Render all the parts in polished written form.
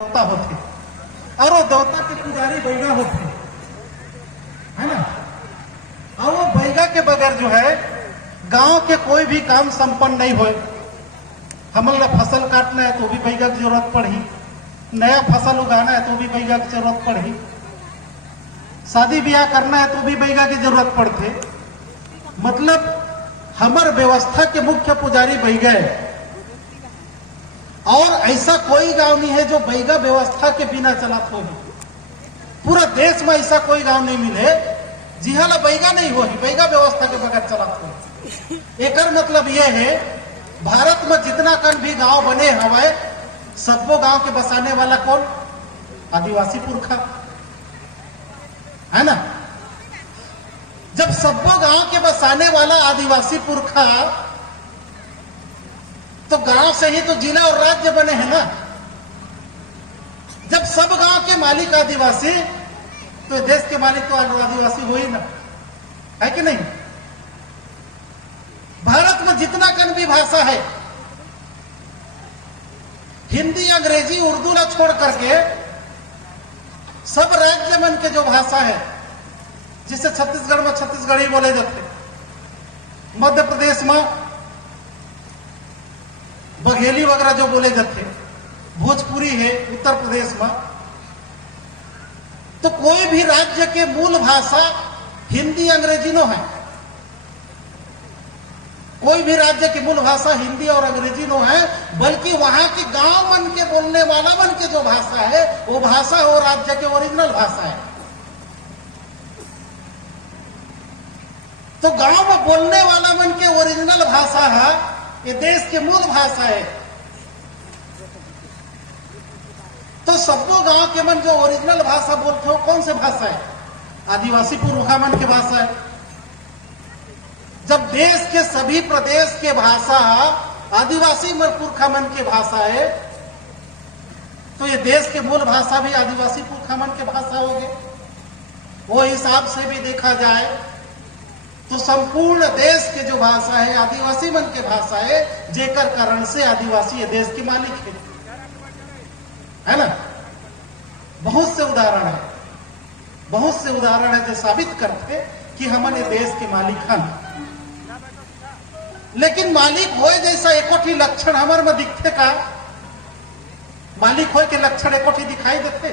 देवता होते और वो देवता के पुजारी बैगा होते है ना। और वो बैगा के बगैर जो है गांव के कोई भी काम संपन्न नहीं होए। हमला फसल काटना है तो भी बैगा की जरूरत पड़ी, नया फसल उगाना है तो भी बैगा की जरूरत पड़ी, शादी ब्याह करना है तो भी बैगा की जरूरत पड़ते। मतलब हमार व्यवस्था के मुख्य पुजारी बैगा है। और ऐसा कोई गांव नहीं है जो बैगा व्यवस्था के बिना चलत हो। पूरा देश में ऐसा कोई गांव नहीं मिले जिहाला बैगा नहीं हो, बैगा व्यवस्था के बगैर चलत हो। एक मतलब यह है भारत में जितना कन भी गांव बने हवाए सबको गांव के बसाने वाला कौन? आदिवासी पुरखा है ना। जब सबको गांव के बसाने वाला आदिवासी पुरखा तो गांव से ही तो जिला और राज्य बने हैं ना। जब सब गांव के मालिक आदिवासी तो देश के मालिक तो आदिवासी हो ही ना, है कि नहीं। भारत में जितना कन भी भाषा है हिंदी अंग्रेजी उर्दू ला छोड़ करके सब राज्य मन के जो भाषा है, जिसे छत्तीसगढ़ में छत्तीसगढ़ी बोले जाते, मध्य प्रदेश में बघेली वगैरह जो बोले जाते, भोजपुरी है उत्तर प्रदेश में। तो कोई भी राज्य के मूल भाषा हिंदी अंग्रेजी नो है। कोई भी राज्य की मूल भाषा हिंदी और अंग्रेजी नो है, बल्कि वहां के गांव मन के बोलने वाला मन के जो भाषा है वो भाषा वो राज्य के ओरिजिनल भाषा है। तो गांव में बोलने वाला मन के ओरिजिनल भाषा है, ये देश की मूल भाषा है। तो सबको गांव के मन जो ओरिजिनल भाषा बोलते हो कौन से भाषा है? आदिवासी पुरखा मन की भाषा है। जब देश के सभी प्रदेश के भाषा आदिवासी पुरखा मन की भाषा है तो ये देश के मूल भाषा भी आदिवासी पुरखा मन की भाषा हो गए। वो हिसाब से भी देखा जाए तो संपूर्ण देश के जो भाषा है आदिवासी मन के भाषा है, जेकर कारण से आदिवासी ये देश के मालिक है ना। बहुत से उदाहरण है, बहुत से उदाहरण है जो साबित करते कि हमारे देश के मालिक हैं। लेकिन मालिक हो जैसा एकोठी लक्षण हमारे में दिखते का? मालिक हो के लक्षण एकोठी दिखाई देते?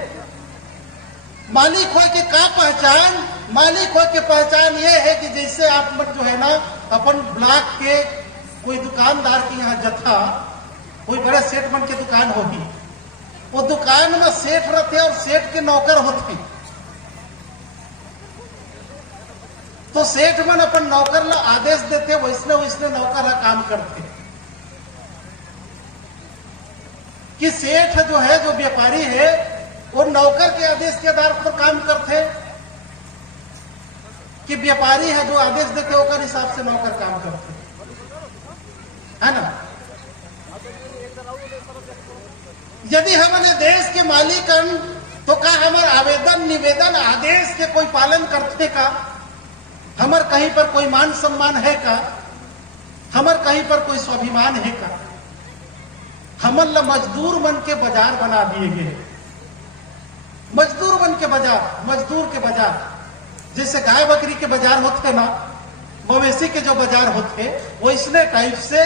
मालिक हो के का पहचान? मालिक हो के पहचान ये है कि जैसे आप जो है ना अपन ब्लॉक के कोई दुकानदार के यहाँ जथा कोई बड़े सेठ मन के दुकान होगी, वो दुकान में सेठ रहते और सेठ के नौकर होते। तो सेठ मन अपन नौकर ला आदेश देते, वैसने वैसने नौकर काम करते। कि सेठ जो है जो व्यापारी है वो नौकर के आदेश के आधार पर काम करते कि व्यापारी है जो आदेश देते होकर हिसाब से नौकर काम करते, है ना। यदि हमारे देश के मालिकन तो का हमारे आवेदन निवेदन आदेश के कोई पालन करते का? हमार कहीं पर कोई मान सम्मान है का? हमार कहीं पर कोई स्वाभिमान है का? हमन ला मजदूर मन के बाजार बना दिए गए। मजदूर बन के बाजार, मजदूर के बाजार, जैसे गाय बकरी के बाजार होते ना, मवेशी के जो बाजार होते, वो इसने टाइप से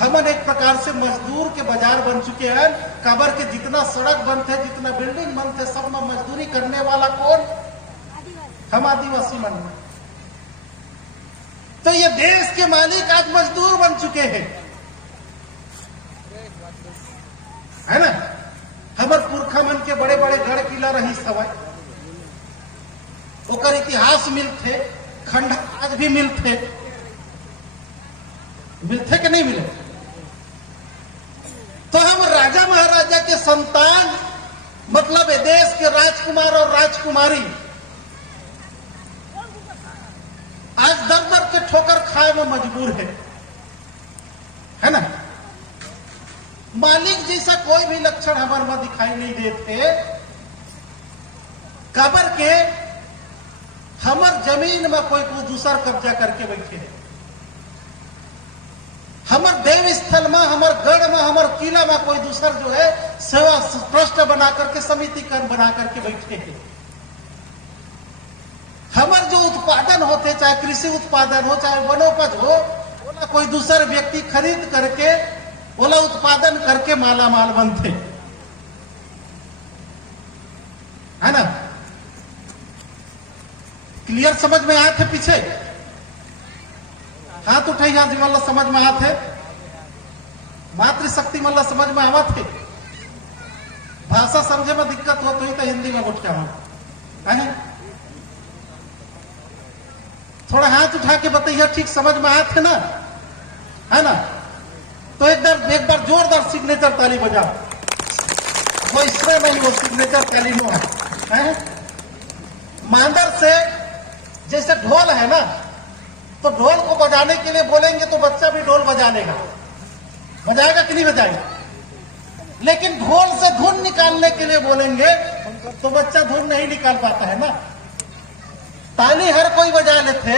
हमन एक प्रकार से मजदूर के बाजार बन चुके हैं। काबर के जितना सड़क बनते, जितना बिल्डिंग बनते, सब में मजदूरी करने वाला कौन? हम आदिवासी मन। तो ये देश के मालिक आज मजदूर बन चुके हैं, है ना। हमारे पुरखा मन के बड़े बड़े गढ़ किला रही सवाई, ओकर इतिहास मिलते, खंड आज भी मिलते कि नहीं मिले? तो हम राजा महाराजा के संतान, मतलब देश के राजकुमार और राजकुमारी आज दर दर के ठोकर खाए में मजबूर है ना। मालिक जैसा कोई भी लक्षण हमारे में दिखाई नहीं देते। काबर के हमार जमीन में कोई दूसरा कब्जा करके बैठे है। हमार देव स्थल में, हमार गढ़ में, हमार किला में कोई दूसर जो है सेवा ट्रस्ट बना करके, समितिकरण बना करके बैठे हैं। हमार जो उत्पादन होते, चाहे कृषि उत्पादन हो, चाहे वनोपज हो, ओला कोई दूसर व्यक्ति खरीद करके, ओला उत्पादन करके माला माल बनते, है ना। क्लियर समझ में आए थे? पीछे हाथ उठाई, हाथ मतलब समझ में आते थे। मातृशक्ति मतलब समझ में आवा थे। भाषा समझे में दिक्कत हो तो ही तो हिंदी में उठ के थोड़ा हाथ उठा के बताइए, ठीक समझ में आए थे ना, है ना। तो एक बार जोरदार सिग्नेचर ताली बजाओ। वो इसमें नहीं, वो सिग्नेचर ताली में है। मांदर से जैसे ढोल है ना, तो ढोल को बजाने के लिए बोलेंगे तो बच्चा भी ढोल बजा लेगा, बजाएगा कि नहीं बजाएगा। लेकिन ढोल से धुन निकालने के लिए बोलेंगे तो बच्चा धुन नहीं निकाल पाता है ना। ताली हर कोई बजा लेते,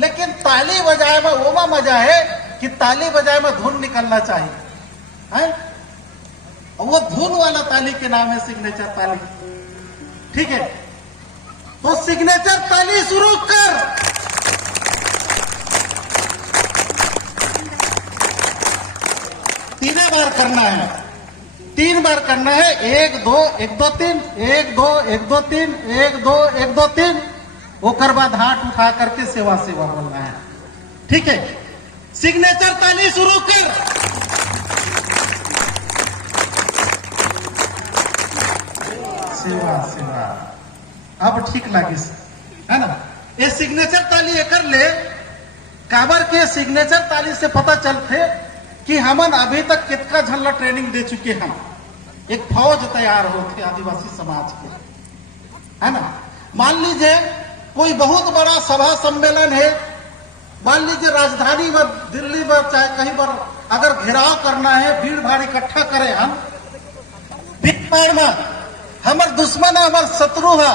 लेकिन ताली बजाए में वो मजा है कि ताली बजाए में धुन निकलना चाहिए, है। वो धुन वाला ताली के नाम है सिग्नेचर ताली, ठीक है। तो सिग्नेचर ताली शुरू कर। तीन बार करना है, 3 बार करना है। 1 2 1 2 3, 1 2 1 2 3, 1 2 1 2 3। ओकर बाद हाथ उठा करके सेवा सेवा बोलना है, ठीक है। सिग्नेचर ताली शुरू कर। सेवा सेवा अब ठीक लगी, है ना। ये सिग्नेचर ताली कर ले, काबर के सिग्नेचर ताली से पता चलते कि हमन अभी तक कितना झल्ला ट्रेनिंग दे चुके हम। एक फौज तैयार होते आदिवासी समाज के, है ना। मान लीजिए कोई बहुत बड़ा सभा सम्मेलन है, मान लीजिए राजधानी में, दिल्ली में, चाहे कहीं पर अगर घेराव करना है, भीड़ भाड़ इकट्ठा करें हम, भीड़ में हमार दुश्मन है, हमार शत्रु है,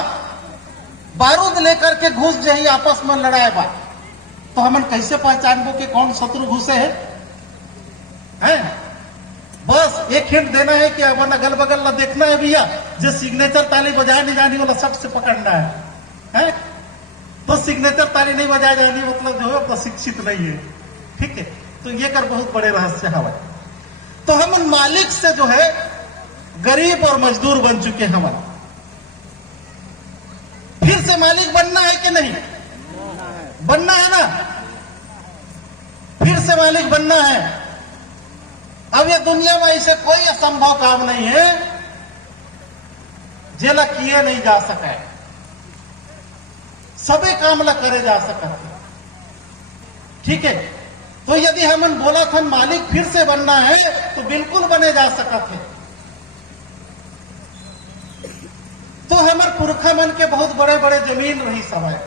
बारूद लेकर के घुस जाइए आपस में लड़ाए बा, तो हमन कैसे पहचानबो कि कौन शत्रु घुसे है? बस एक हिंट देना है कि अपन अगल बगल ना देखना है भैया, जो सिग्नेचर ताली बजाए नहीं जानी वाला शख्स से पकड़ना है। तो सिग्नेचर ताली नहीं बजाए जानी मतलब जो है प्रशिक्षित नहीं है, ठीक है। तो ये कर बहुत बड़े रहस्य हवा। तो हम मालिक से जो है गरीब और मजदूर बन चुके हम। फिर से मालिक बनना है कि नहीं? बनना है ना, फिर से मालिक बनना है। अब ये दुनिया में ऐसे कोई असंभव काम नहीं है जेला किए नहीं जा सके, सभी काम ला करे जा सकते, ठीक है। तो यदि हमन बोला था मालिक फिर से बनना है तो बिल्कुल बने जा सकते। तो हमारे पुरखा मन के बहुत बड़े बड़े जमीन रही सब है,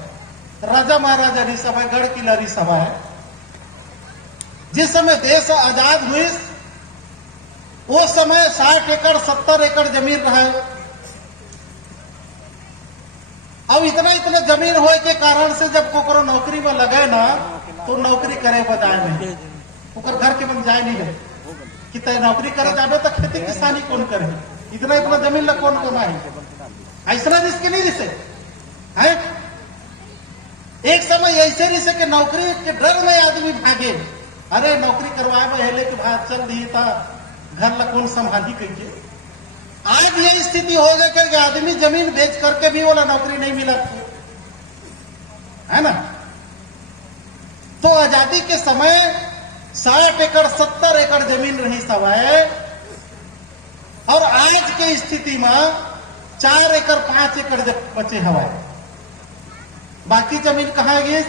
राजा महाराजा रही सब है, गढ़ किला रही सब है। जिस समय देश आजाद हुई वो समय 60 एकड़ 70 एकड़ जमीन रहा है। अब इतना इतना जमीन होए के कारण से जब कोकरो नौकरी में लगे ना तो नौकरी करे बजाय नहीं, ओकर घर के बन जाए नहीं है कि तय नौकरी करे जाबे तो खेती किसानी कौन करे, इतना इतना जमीन ला कौन कमाए? ऐसा रिस्क नहीं रिसे है। एक समय ऐसे रिसे कि नौकरी के डर में आदमी भागे, अरे नौकरी करवाए में हेले के भाग चल दी था घर ला कौन संभाली कहिए। आज ये स्थिति हो गई कि आदमी जमीन बेच करके भी वाला नौकरी नहीं मिला, है ना। तो आजादी के समय 60 एकड़ 70 एकड़ जमीन रही सवाए, और आज के स्थिति में 4 एकड़ 5 एकड़ बचे हवाए। बाकी जमीन कहाँ गई?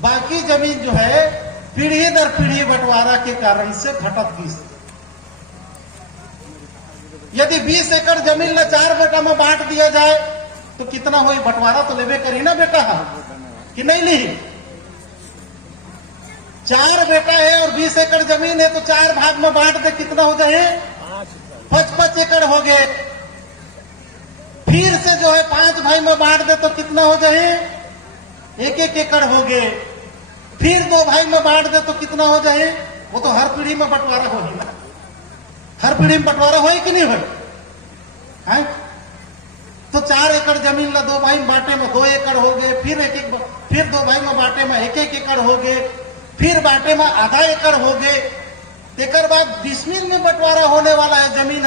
बाकी जमीन जो है पीढ़ी दर पीढ़ी बंटवारा के कारण से घटत गई। यदि 20 एकड़ जमीन ला 4 बेटा में बांट दिया जाए तो कितना हो? बंटवारा तो लेवे करी ना बेटा कि नहीं ली? 4 बेटा है और 20 एकड़ जमीन है तो 4 भाग में बांट दे, कितना हो जाए? 5 एकड़ हो गए। फिर से जो है 5 भाई में बांट दे तो कितना हो जाए? 1 एकड़ हो गए। फिर 2 भाई में बांट दे तो कितना हो जाए? वो तो हर पीढ़ी में बंटवारा हो ही ना, हर पीढ़ी में बंटवारा हो कि नहीं हो? है तो 4 एकड़ जमीन ला 2 भाई में बांटे में 2 एकड़ हो गए, फिर 2 भाई में बांटे में 1-1 एकड़ हो गए, फिर बांटे में आधा एकड़ हो गए। तेकर बाद डिसमिल में बंटवारा होने वाला है जमीन,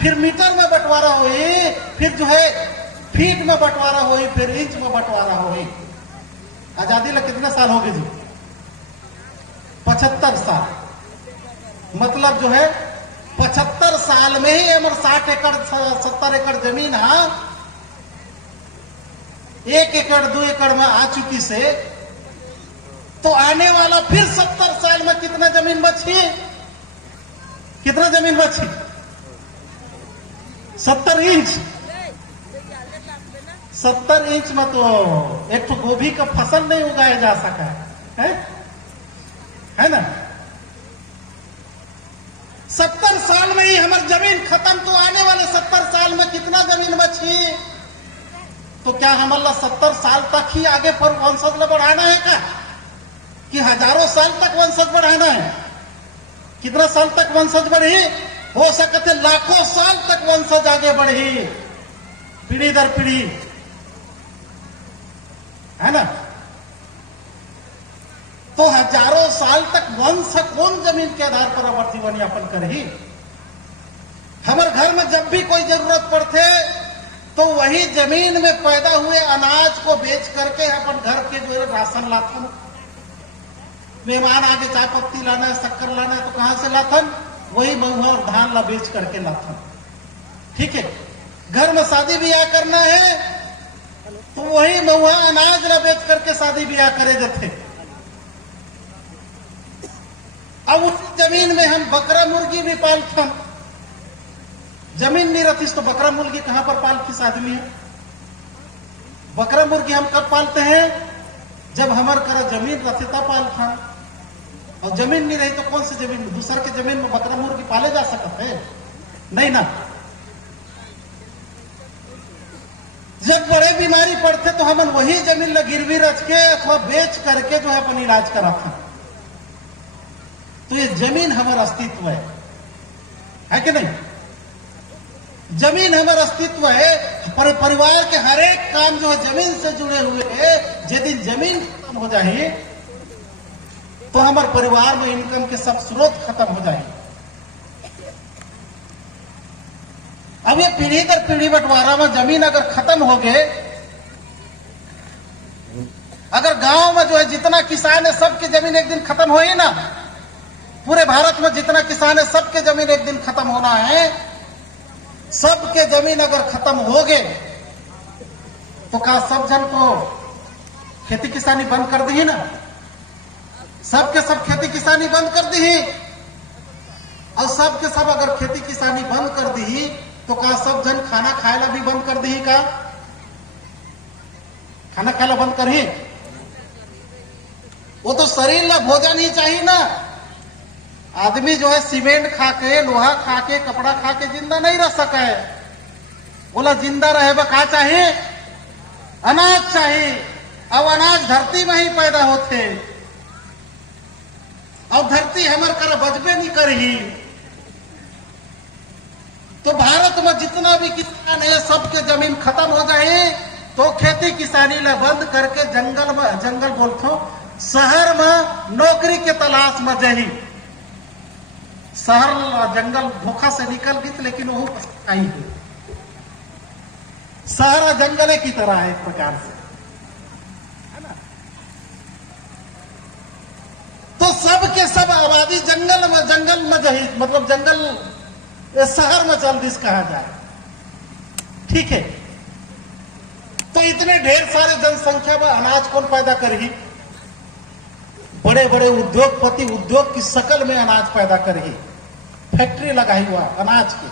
फिर मीटर में बंटवारा हुई, फिर जो है फीट में बंटवारा हुई, फिर इंच में बंटवारा हुई। आजादी ला कितने साल हो गए जी? 75 साल। मतलब जो है 75 साल में ही हमारे 60 एकड़ 70 एकड़ जमीन 1 एकड़ 2 एकड़ में आ चुकी से, तो आने वाला फिर 70 साल में कितना जमीन बची? कितना जमीन बची? 70 इंच। 70 इंच में तो एक तो गोभी का फसल नहीं उगाया जा सका है ना? 70 साल में ही हमारी जमीन खत्म, तो आने वाले 70 साल में कितना जमीन बची? तो क्या हमारा 70 साल तक ही आगे पर वंशज बढ़ाना है क्या, कि हजारों साल तक वंशज बढ़ाना है? कितना साल तक वंशज बढ़ी? हो सकते लाखों साल तक वंशज आगे बढ़ी, पीढ़ी दर पीढ़ी, है ना? तो हजारों साल तक वंश कौन जमीन के आधार पर अवर जीवन यापन करही? हमारे घर में जब भी कोई जरूरत पड़ते तो वही जमीन में पैदा हुए अनाज को बेच करके अपन घर के जो राशन लाथन। मेहमान आगे चाय पत्ती लाना है, शक्कर लाना है, तो कहां से लाथन? वही महुआ और धान ला बेच करके लाथन। ठीक है, घर में शादी ब्याह करना है तो वही महुआ अनाज ला बेच करके शादी ब्याह करे जाते। अब उस जमीन में हम बकरा मुर्गी भी पालते। जमीन नहीं रहती तो बकरा मुर्गी कहां पर पाल किस आदमी है? बकरा मुर्गी हम कब पालते हैं? जब हमारे कर जमीन रहती तब पालते। और जमीन नहीं रही तो कौन सी जमीन में, दूसर के जमीन में बकरा मुर्गी पाले जा सकते हैं? नहीं ना। जब बड़े बीमारी पड़ते तो हम वही जमीन ला गिरवी रख के अथवा बेच करके जो है अपन इलाज कराते। तो ये जमीन हमारा अस्तित्व है कि नहीं? जमीन हमारा अस्तित्व है। पर परिवार के हर एक काम जो है जमीन से जुड़े हुए है। यदि जमीन खत्म हो जाए तो हमारे परिवार में इनकम के सब स्रोत खत्म हो जाए। अब ये पीढ़ी दर पीढ़ी बंटवारा में जमीन अगर खत्म हो गए, अगर गांव में जो है जितना किसान है सबकी जमीन एक दिन खत्म हो ही ना, पूरे भारत में जितना किसान है सबके जमीन एक दिन खत्म होना है। सबके जमीन अगर खत्म हो गए तो क्या सब जन को खेती किसानी बंद कर दी ना? सबके सब खेती किसानी बंद कर दी। और सबके सब अगर खेती किसानी बंद कर दी तो क्या सब जन खाना खाएला भी बंद कर दी? का खाना खाएला बंद कर ही? वो तो शरीर ला भोजन ही चाहिए ना। आदमी जो है सीमेंट खा के, लोहा खा के, कपड़ा खा के जिंदा नहीं रह सका है। बोला जिंदा रहे का चाहिए? अनाज चाहिए। अब अनाज धरती में ही पैदा होते और धरती हमारे कर बजबे नहीं करही। तो भारत में जितना भी किसान है सबके जमीन खत्म हो जाए तो खेती किसानी ला बंद करके जंगल बोलते शहर में नौकरी के तलाश में जही। शहर जंगल धोखा से निकल गई लेकिन वो आई है। शहर जंगल की तरह है एक प्रकार से, है ना? तो सब के सब आबादी जंगल में जही, मतलब जंगल शहर में चल दिस कहा जाए। ठीक है, तो इतने ढेर सारे जनसंख्या में अनाज कौन पैदा करेगी? बड़े बड़े उद्योगपति उद्योग की शकल में अनाज पैदा करेगी। फैक्ट्री लगाई हुआ अनाज की।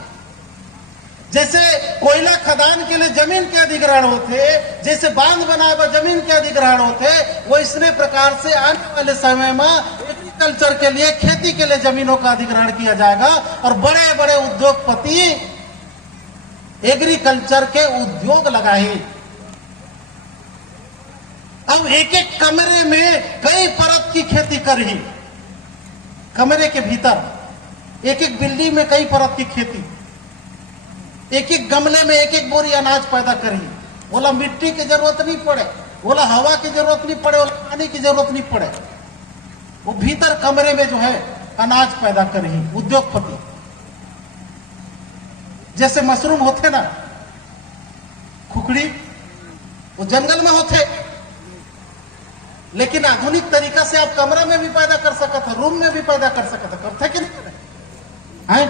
जैसे कोयला खदान के लिए जमीन के अधिग्रहण होते, जैसे बांध बनाए हुआ जमीन के अधिग्रहण होते, वो इसने प्रकार से आने वाले समय में एग्रीकल्चर के लिए, खेती के लिए जमीनों का अधिग्रहण किया जाएगा। और बड़े बड़े उद्योगपति एग्रीकल्चर के उद्योग लगाए। अब एक एक कमरे में कई परत की खेती कर रही, कमरे के भीतर एक एक बिल्डिंग में कई परत की खेती, एक एक गमले में एक एक बोरी अनाज पैदा करी। बोला मिट्टी की जरूरत नहीं पड़े, बोला हवा की जरूरत नहीं पड़े, बोला पानी की जरूरत नहीं पड़े, वो भीतर कमरे में जो है अनाज पैदा कर रही। उद्योगपति जैसे मशरूम होते ना, खुखड़ी, वो जंगल में होते, लेकिन आधुनिक तरीका से आप कमरे में भी पैदा कर सकते थे, रूम में भी पैदा कर सकते थे, करते कि नहीं है?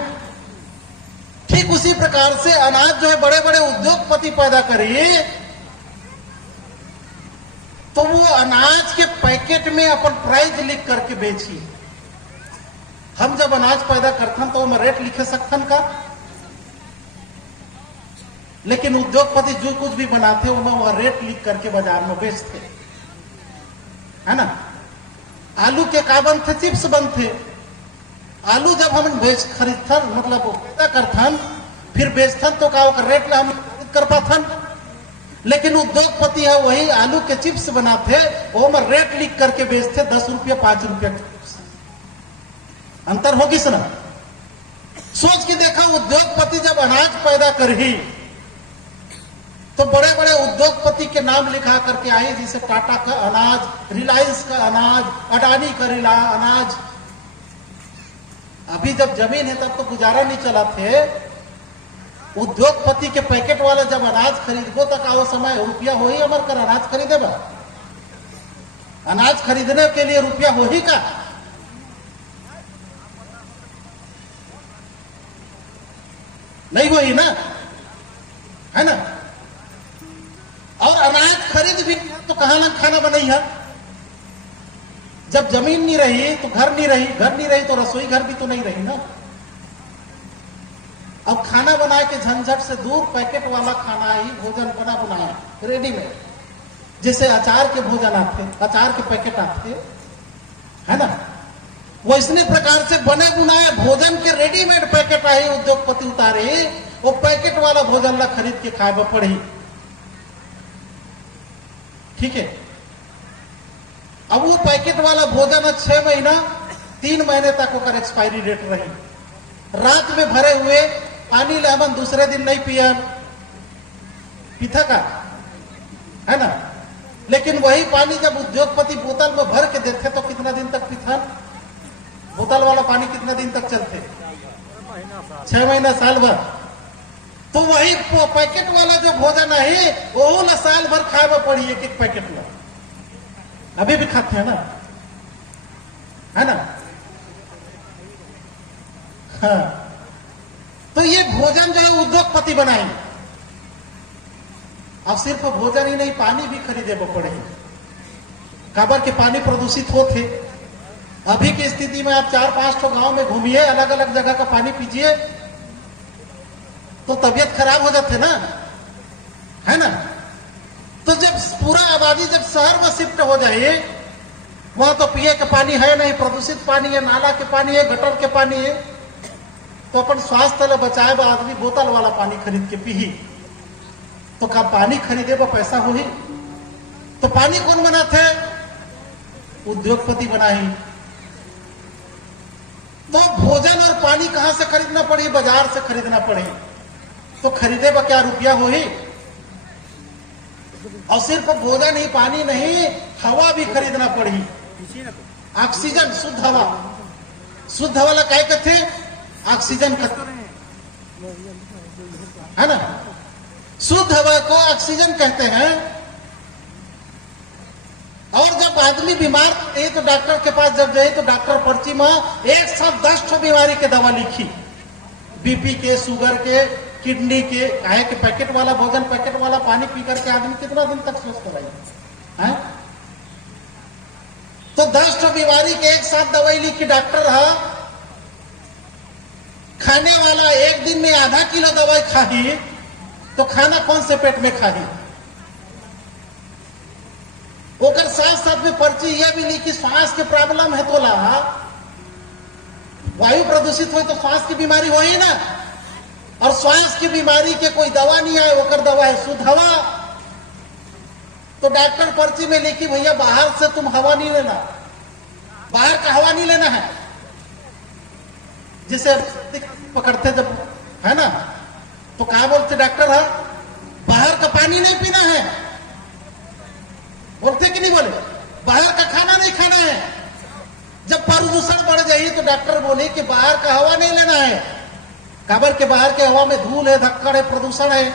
ठीक उसी प्रकार से अनाज जो है बड़े बड़े उद्योगपति पैदा करिए, तो वो अनाज के पैकेट में अपन प्राइस लिख करके बेचिए। हम जब अनाज पैदा करथन तो वो रेट लिखे सकथन का, लेकिन उद्योगपति जो कुछ भी बनाते वो वह रेट लिख करके बाजार में बेचते, है ना। आलू के का बनते? चिप्स बनते। आलू जब हम खरीदथन, मतलब पैदा करथन फिर बेचथन तो का रेट ला हम कर पाथन, लेकिन उद्योगपति है वही आलू के चिप्स बनाते, वो में रेट लिख करके बेचते 10 रुपया 5 रुपया। अंतर होगी सना। सोच के देखा, उद्योगपति जब अनाज पैदा करी तो बड़े बड़े उद्योगपति के नाम लिखा करके आए, जैसे टाटा का अनाज, रिलायंस का अनाज, अडानी का अनाज। अभी जब जमीन है तब तो गुजारा नहीं चला थे। उद्योगपति के पैकेट वाला जब अनाज खरीदबो तक आओ समय रुपया हो ही अमर कर अनाज खरीदे बा। अनाज खरीदने के लिए रुपया हो ही का? नहीं हो ही ना, है ना। और अनाज खरीद भी तो कहां ना खाना बनाई है। जब जमीन नहीं रही तो घर नहीं रही, घर नहीं रही तो रसोई घर भी तो नहीं रही ना। अब खाना बनाए के झंझट से दूर पैकेट वाला खाना ही भोजन बना बनाया रेडीमेड, जैसे अचार के भोजन आते, अचार के पैकेट आते, है ना। वो इसने प्रकार से बने बुनाए भोजन के रेडीमेड पैकेट आए, उद्योगपति उतारे, वो पैकेट वाला भोजन ला खरीद के खाए पड़ी। ठीक है। अब वो पैकेट वाला भोजन 6 महीना 3 महीने तक होकर एक्सपायरी डेट रही। रात में भरे हुए पानी ले हम दूसरे दिन नहीं पिया, पीता का, है ना। लेकिन वही पानी जब उद्योगपति बोतल में भर के देते तो कितना दिन तक पीता? बोतल वाला पानी कितना दिन तक चलते? 6 महीना साल भर। तो वही पैकेट वाला जो भोजन है वो ना साल भर खाए पड़ी एक एक पैकेट में। अभी भी खाते हैं ना, है ना। हाँ। तो ये भोजन जो है उद्योगपति बनाए। अब सिर्फ भोजन ही नहीं, पानी भी खरीदे पड़े। काबर के पानी प्रदूषित होते। अभी की स्थिति में आप 4-5 गांव में घूमिए, अलग अलग जगह का पानी पीजिए तो तबीयत खराब हो जाते ना, है ना। तो जब पूरा आबादी जब शहर में शिफ्ट हो जाए, वहां तो पिए का पानी है नहीं, प्रदूषित पानी है, नाला के पानी है, गटर के पानी है, तो अपन स्वास्थ्य ले बचाए आदमी बोतल वाला पानी खरीद के पी। तो का पानी खरीदे पर पैसा हो ही? तो पानी कौन बनाते? उद्योगपति बनाए। तो भोजन और पानी कहां से खरीदना पड़े? बाजार से खरीदना पड़े। तो खरीदे पर क्या रुपया हो ही? और सिर्फ भोजन ही, पानी नहीं, हवा भी खरीदना पड़ी। ऑक्सीजन, शुद्ध हवा। शुद्ध हवा क्या कहते? ऑक्सीजन कहते, है ना। शुद्ध हवा को ऑक्सीजन कहते हैं। और जब आदमी बीमार है तो डॉक्टर के पास जब जाए तो डॉक्टर पर्ची में एक साथ 10 बीमारी के दवा लिखी, बीपी के, शुगर के, किडनी के। काहे के पैकेट वाला भोजन, पैकेट वाला पानी पी करके आदमी कितना दिन तक स्वस्थ रहेगा? तो 10 बीमारी के एक साथ दवाई लिखी डॉक्टर है। खाने वाला एक दिन में आधा किलो दवाई खाही तो खाना कौन से पेट में खाही? ओकर साथ साथ में पर्ची यह भी लिखी श्वास के प्रॉब्लम है तो ला। वायु प्रदूषित हो तो श्वास की बीमारी हो ही ना। और श्वास की बीमारी के कोई दवा नहीं आए, ओकर दवा है शुद्ध हवा। तो डॉक्टर पर्ची में लिखी भैया बाहर से तुम हवा नहीं लेना, बाहर का हवा नहीं लेना है। जिसे पकड़ते जब है ना तो कहा बोलते डॉक्टर है बाहर का पानी नहीं पीना है, बोलते कि नहीं बोले, बाहर का खाना नहीं खाना है। जब प्रदूषण बढ़ जाए तो डॉक्टर बोले कि बाहर का हवा नहीं लेना है, काबर के बाहर के हवा में धूल है, धक्कड़ है, प्रदूषण है।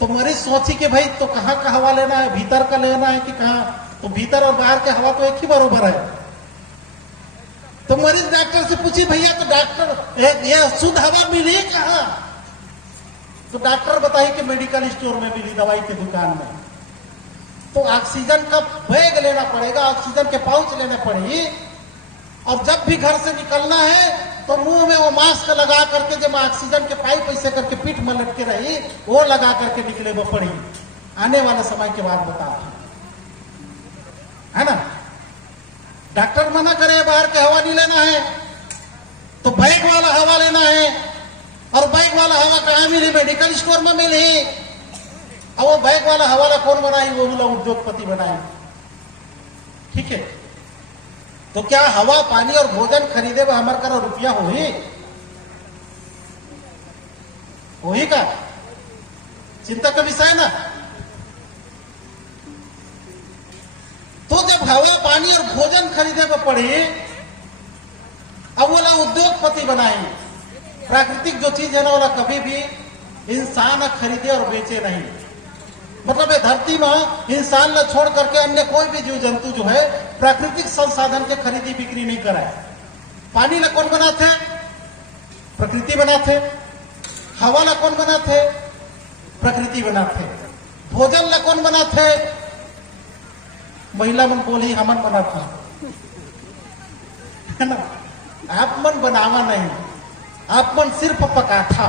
तो मरीज सोची कि भाई तो कहाँ का हवा लेना है, भीतर का लेना है कि कहाँ, तो भीतर और बाहर के हवा तो एक ही बराबर है। तो मरीज डॉक्टर से पूछी भैया तो डॉक्टर ये शुद्ध हवा मिली कहाँ? तो डॉक्टर बताई कि मेडिकल स्टोर में मिली, दवाई की दुकान में। तो ऑक्सीजन का बैग लेना पड़ेगा, ऑक्सीजन के पाउच लेने पड़ेगी, और जब भी घर से निकलना है तो मुंह में वो मास्क लगा करके, जब ऑक्सीजन के पाइप ऐसे करके पीठ में लटके रही, वो लगा करके निकले वो पड़ी। आने वाले समय के बाद बता है ना, डॉक्टर मना करे बाहर के हवा नहीं लेना है तो बैग वाला हवा लेना है, और बैग वाला हवा कहाँ मिली? मेडिकल स्टोर में मिली। और वो बैग वाला हवा कौन बनाई? वो बोला उद्योगपति बनाए। ठीक है, तो क्या हवा पानी और भोजन खरीदे में हमारे करो रुपया होही का चिंता का विषय ना। तो जब हवा पानी और भोजन खरीदे में पड़ी, अब बोला उद्योगपति बनाएंगे। प्राकृतिक जो चीज है ना बोला कभी भी इंसान खरीदे और बेचे नहीं। मतलब ये धरती में इंसान न छोड़ करके अन्य कोई भी जीव जंतु जो है प्राकृतिक संसाधन के खरीदी बिक्री नहीं कराए। पानी ला कौन बनाते? प्रकृति बनाते। हवा ला कौन बनाते? प्रकृति बनाते। भोजन ला कौन बनाते? महिला मन बोली हमन बनाता है ना। आप मन बनावा नहीं, आप मन सिर्फ पकाथा।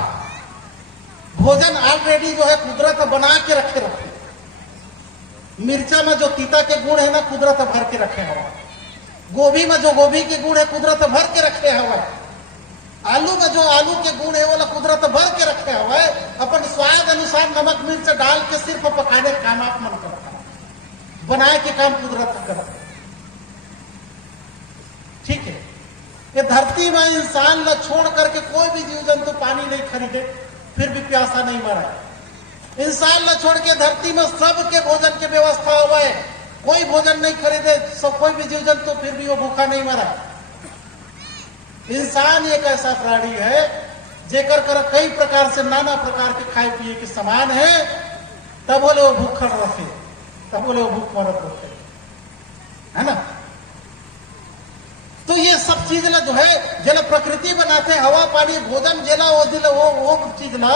भोजन ऑलरेडी जो है कुदरत बना के रखे। मिर्चा में जो तीता के गुण है ना कुदरत भर के रखे हवा। गोभी में जो गोभी के गुण है कुदरत भर के रखे हवा। आलू में जो आलू के गुण है वो कुदरत भर के रखे हवा। अपन स्वाद अनुसार नमक मिर्च डाल के सिर्फ पकाने का काम आप मन करता है, बनाए के काम कुदरत करता है। ठीक है, ये धरती में इंसान न छोड़ करके कोई भी जीव जंतु पानी नहीं खरीदे फिर भी प्यासा नहीं मरा। इंसान न छोड़ के धरती में सबके भोजन की व्यवस्था हुआ है, कोई भोजन नहीं खरीदे, सब कोई भी जीव जंतु फिर भी वो भूखा नहीं मरा। इंसान एक ऐसा प्राणी है जेकर कर कई प्रकार से नाना प्रकार के खाए पिए के सामान है, तब बोले वो भूखा रखे, तब बोले वो भूख मरत रखे, है ना। तो ये सब चीज ना जो है जला प्रकृति बनाते, हवा पानी भोजन जेला वो दिला वो चीज ना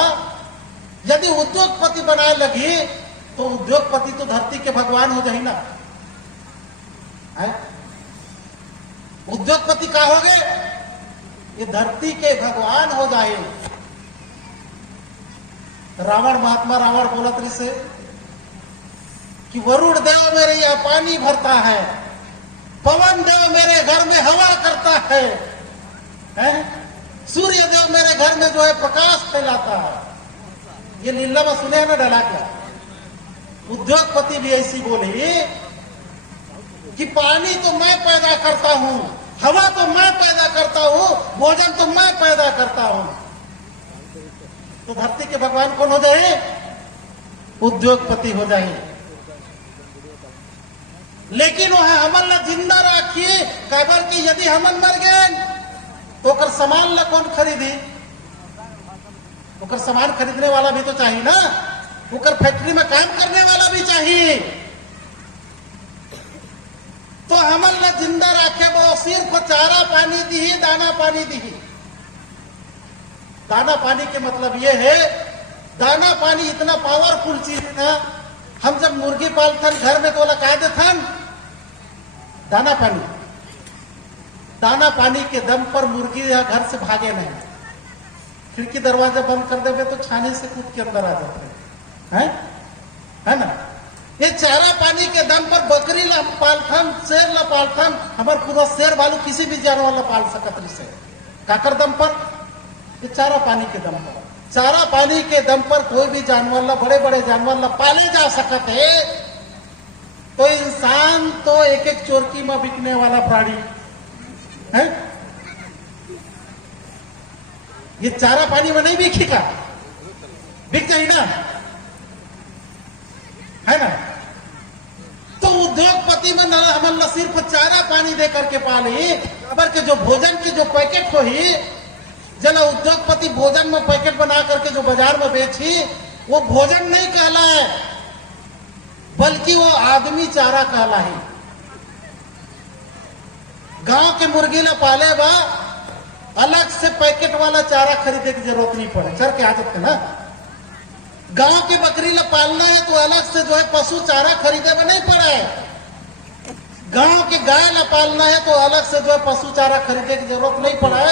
यदि उद्योगपति बनाए लगी तो उद्योगपति तो धरती के भगवान हो जाए ना। उद्योगपति क्या हो गए? ये धरती के भगवान हो जाए। रावण महात्मा रावण बोलत रही से कि वरुण देव मेरे यहाँ पानी भरता है, पवन देव मेरे घर में हवा करता है, सूर्य देव मेरे घर में जो है प्रकाश फैलाता है। ये लीला में सुने ना डला क्या? उद्योगपति भी ऐसी बोली कि पानी तो मैं पैदा करता हूं, हवा तो मैं पैदा करता हूं, भोजन तो मैं पैदा करता हूं। तो धरती के भगवान कौन हो जाए? उद्योगपति हो जाए। लेकिन वह हमन ला जिंदा रखिए, काबर की यदि हमन मर गए तो कर सामान ला कौन खरीदी? ओकर सामान खरीदने वाला भी तो चाहिए ना, ओकर फैक्ट्री में काम करने वाला भी चाहिए। तो हमन ला जिंदा रखे वो सिर्फ चारा पानी दी, दाना पानी दी। दाना पानी के मतलब ये है, दाना पानी इतना पावरफुल चीज है ना। हम जब मुर्गी पालथन घर में तो लगा देथन दाना पानी, दाना पानी के दम पर मुर्गी घर से भागे नहीं। खिड़की दरवाजा बंद कर देवे तो छाने से कूद के अंदर आ जाते हैं, है ना। ये चारा पानी के दम पर बकरी ला पालथन, शेर ला पालथन, हमारे पूरा शेर भालू किसी भी जानवर ला पाल सकत रही से काकर दम पर? ये चारा पानी के दम पर। चारा पानी के दम पर कोई भी जानवर ला, बड़े बड़े जानवर ला पाले जा सकते है, तो इंसान तो एक एक चोरकी में बिकने वाला प्राणी है। ये चारा पानी में नहीं बिकेगा, बिक जाए ना, है ना। तो उद्योगपति में हमला सिर्फ चारा पानी दे करके पाली, अबर के जो भोजन की जो पैकेट हो ही, जला उद्योगपति भोजन में पैकेट बना करके जो बाजार में बेची, वो भोजन नहीं कहला है, बल्कि वो आदमी चारा कहला है। गांव के मुर्गी ला पाले बा अलग से पैकेट वाला चारा खरीदे की जरूरत नहीं पड़े, चर के आदत है ना। गांव की बकरी ला पालना है तो अलग से जो है पशु चारा खरीदे में नहीं पड़े। गांव के गाय ला पालना है तो अलग से जो है पशु चारा खरीदे की जरूरत नहीं पड़े।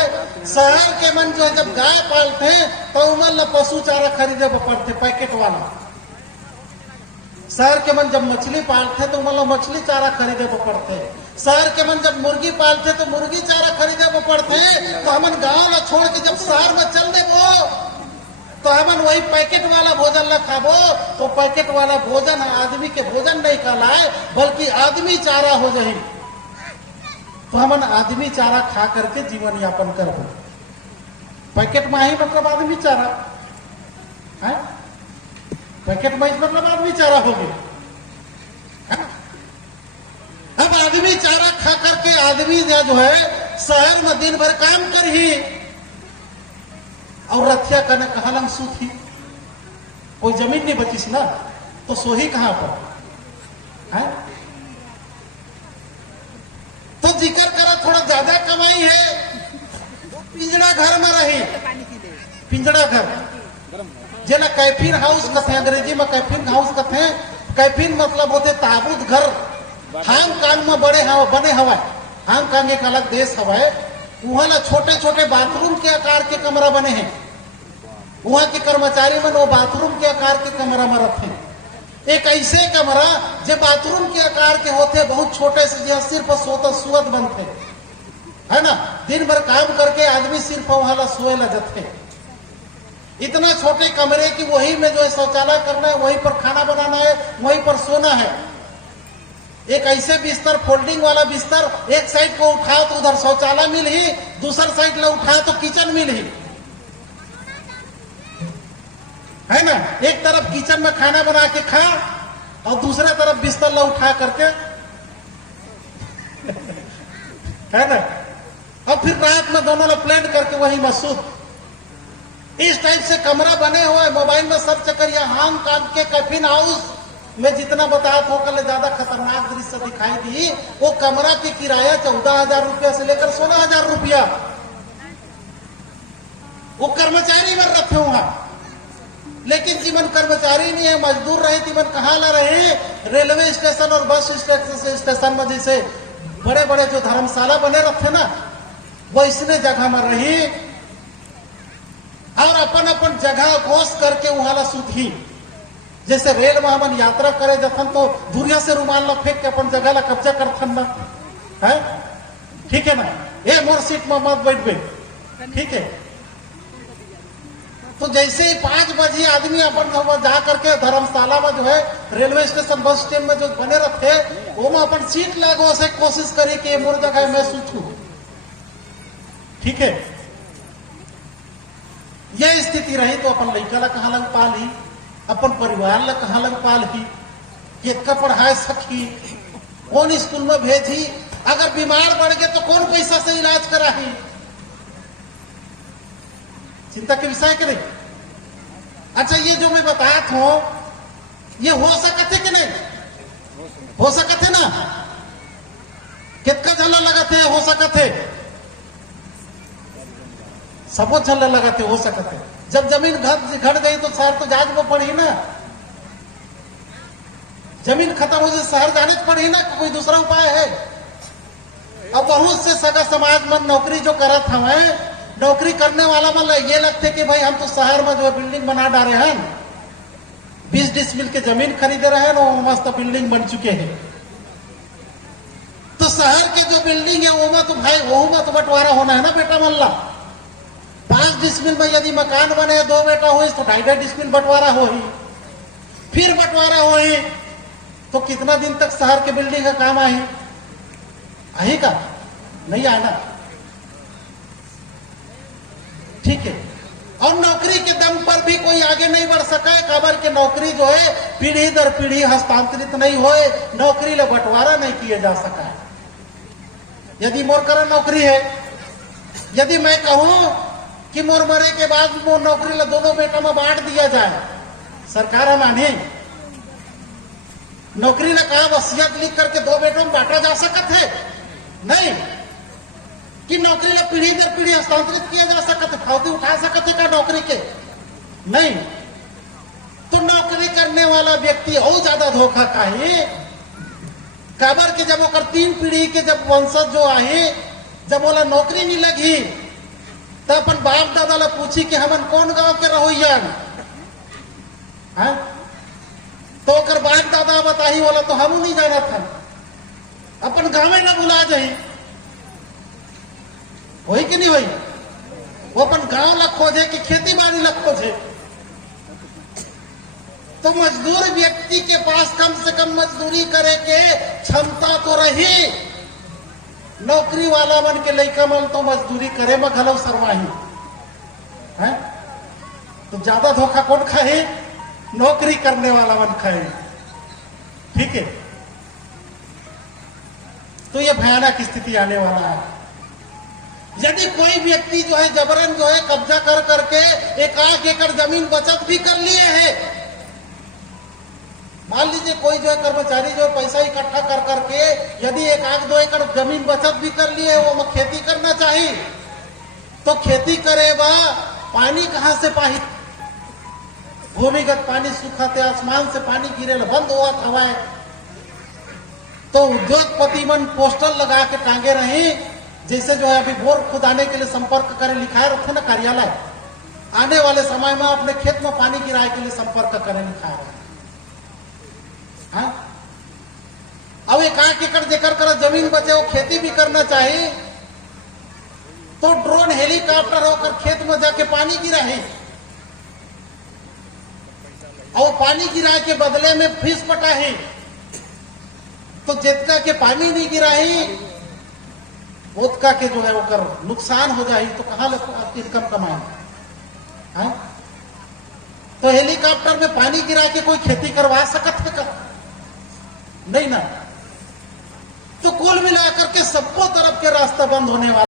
शहर के मन जो है जब गाय पालते हैं तो उमन ला पशु चारा खरीदे पड़ते पैकेट वाला। शहर के मन जब मछली पालते तो उमन ला मछली चारा खरीदे पड़ते। शहर के मन जब मुर्गी पालते तो मुर्गी चारा खरीदे पड़ते। तो हमन गांव ला छोड़ के जब शहर में चल देबो तो हमन वही पैकेट वाला भोजन ला खाबो, तो पैकेट वाला भोजन आदमी के भोजन नहीं कहलाए, बल्कि आदमी चारा हो जाए। तो हमन आदमी चारा खा करके जीवन यापन करबो। पैकेट में ही मतलब आदमी चारा है, पैकेट में मतलब आदमी चारा हो गया। अब आदमी चारा खा करके आदमी जो है शहर में दिन भर काम कर ही और रथिया करने कहा लंग सूथी, कोई जमीन नहीं बची ना, तो सोही कहां पर है। तो जिक्र करा थोड़ा ज्यादा कमाई है तो पिंजड़ा घर में रही, पिंजड़ा घर जेला कैफिन हाउस कथे, अंग्रेजी में कैफिन हाउस कथे। कैफिन मतलब होते ताबूत घर। हांगकांग में बने हवा, हांगकांग एक अलग देश हवा, वहां ला छोटे छोटे बाथरूम के आकार के कमरा बने हैं। वहां के कर्मचारी मन वो बाथरूम के आकार के कमरा में रखते। एक ऐसे कमरा जो बाथरूम के आकार के होते, बहुत छोटे से, जहाँ सिर्फ सोता सुअत बनते है ना। दिन भर काम करके आदमी सिर्फ वहां ला सोए ला जाते। इतना छोटे कमरे की वही में जो है शौचालय करना है, वहीं पर खाना बनाना है, वहीं पर सोना है। एक ऐसे बिस्तर, फोल्डिंग वाला बिस्तर, एक साइड को उठाओ तो उधर शौचालय मिल ही, दूसर साइड ला उठाओ तो किचन मिल ही, है ना। एक तरफ किचन में खाना बना के खा और दूसरे तरफ बिस्तर ला उठा करके है ना। और फिर रात में दोनों ला प्लान करके वही मसूद। इस टाइप से कमरा बने हुए। मोबाइल में सर्च करिए हांगकांग के कैफिन हाउस में जितना बताया था कल ज्यादा खतरनाक दृश्य दिखाई दी। वो कमरा की किराया 14,000 रुपया से लेकर 16,000 रुपया। वो कर्मचारी बन रखे वहां, लेकिन जीवन कर्मचारी नहीं है, मजदूर रहे। जीवन कहाँ ला रहे, रेलवे स्टेशन और बस स्टेशन में जैसे बड़े बड़े जो धर्मशाला बने रखे ना, वो इसने जगह में रही और अपन अपन जगह घोष करके वहां ला सुधी। जैसे रेल में हमन यात्रा करे जखन तो दुनिया से रुमाल ला फेंक के अपन जगह ला कब्जा करथन ना, है ठीक है ना। ए मोर सीट में मत बैठ गए, ठीक है। तो जैसे ही 5 बजे आदमी अपन जा करके धर्मशाला में जो है रेलवे स्टेशन बस स्टैंड में जो बने रखे, वो में अपन सीट लगो से कोशिश करे कि मोर जगह मैं सूचू, ठीक है। यह स्थिति रही तो अपन लड़का ला कहाँ लग पाली, अपन परिवार ला कहाँ लग पाली, कितना पढ़ाए सकी, कौन स्कूल में भेजी, अगर बीमार पड़ गए तो कौन पैसा से इलाज कराही। चिंता के विषय के नहीं। अच्छा, ये जो मैं बताया था ये हो सकते कि नहीं हो सकते ना, कितना झल्ला लगाते हो सकते, सबो झल्ला लगाते हो सकते। जब जमीन घट गई तो शहर तो जाज में पड़ी ना, जमीन खत्म हो जाए शहर जाने पड़ी ना, कोई दूसरा उपाय है। अब बहुत से सगा समाज में नौकरी जो करत हमें, नौकरी करने वाला मन ये लगते कि भाई हम तो शहर में जो है बिल्डिंग बना डाले हैं, 20 डिसमिल के जमीन खरीदे रहे हैं, वो मस्त बिल्डिंग बन चुके हैं। तो शहर के जो बिल्डिंग है वो में तो भाई वो में तो बंटवारा होना है ना बेटा मल्ला, 5 डिसमिल में यदि मकान बने 2 बेटा हो तो 2.5 डिसमिल बंटवारा हो ही, फिर बंटवारा हो ही तो कितना दिन तक शहर के बिल्डिंग का काम आई का नहीं आना। ठीक है, और नौकरी के दम पर भी कोई आगे नहीं बढ़ सका है। काबर के नौकरी जो है पीढ़ी दर पीढ़ी हस्तांतरित नहीं होए, नौकरी ले बंटवारा नहीं किया जा सका है। यदि मोर करा नौकरी है, यदि मैं कहूं कि मोर मरे के बाद मोर नौकरी ला दोनों बेटा में बांट दिया जाए, सरकार माने नौकरी ला कहा वसीयत लिख करके 2 बेटों में बांटा जा सकत है? नहीं। कि नौकरी ला पीढ़ी दर पीढ़ी हस्तांतरित किया जा सकत है, फायदे उठा सकत है का नौकरी के? नहीं। तो नौकरी करने वाला व्यक्ति और ज्यादा धोखा काहे? काबर के जब ओकर 3 पीढ़ी के जब वंशज जो आहे, जब बोला नौकरी नहीं लगी तो अपन बाप दादा ला पूछी कि हमन कौन गांव के रहोइयन, तो ओकर बाप दादा बताही बोला तो हम नहीं जाना था, अपन गाँव न बुला जाही, वही कि नहीं वही? वो अपन गांव ला खोजे कि खेती बाड़ी ला खोजे? तो मजदूर व्यक्ति के पास कम से कम मजदूरी करे के क्षमता तो रही। नौकरी वाला मन के लइका मन तो मजदूरी करे में घलो शर्माही है। तो ज्यादा धोखा कौन खाए? नौकरी करने वाला मन खाए। ठीक है, तो ये भयानक स्थिति आने वाला है। यदि कोई व्यक्ति जो है जबरन जो है कब्जा कर करके 1 एकड़ जमीन बचत भी कर लिए है, मान लीजिए कोई जो है कर्मचारी जो पैसा इकट्ठा कर करके यदि 1-2 एकड़ जमीन बचत भी कर लिए, वो खेती करना चाहिए, तो खेती करे बा पानी कहां से पाही? भूमिगत पानी सूखाते, आसमान से पानी गिरे बंद हुआ हवा है। तो उद्योगपति मन पोस्टर लगा के टांगे रहे, जैसे जो है अभी बोर खुदाने के लिए संपर्क करें लिखाए रखे ना कार्यालय, आने वाले समय में अपने खेत में पानी गिराए के लिए संपर्क करें लिखाए रहे। अब 1 एकड़ जेकर कर जमीन बचे वो खेती भी करना चाहिए, तो ड्रोन हेलीकॉप्टर होकर खेत में जाके पानी गिराए, और पानी गिराए के बदले में फीस पटाही, तो जितना के पानी नहीं गिराही उतका के जो है वो कर नुकसान हो जाए, तो कहां इनकम कमाए? तो हेलीकॉप्टर में पानी गिरा के कोई खेती करवा सकत है का? नहीं ना। तो कुल मिलाकर के सबको तरफ के रास्ता बंद होने वाला।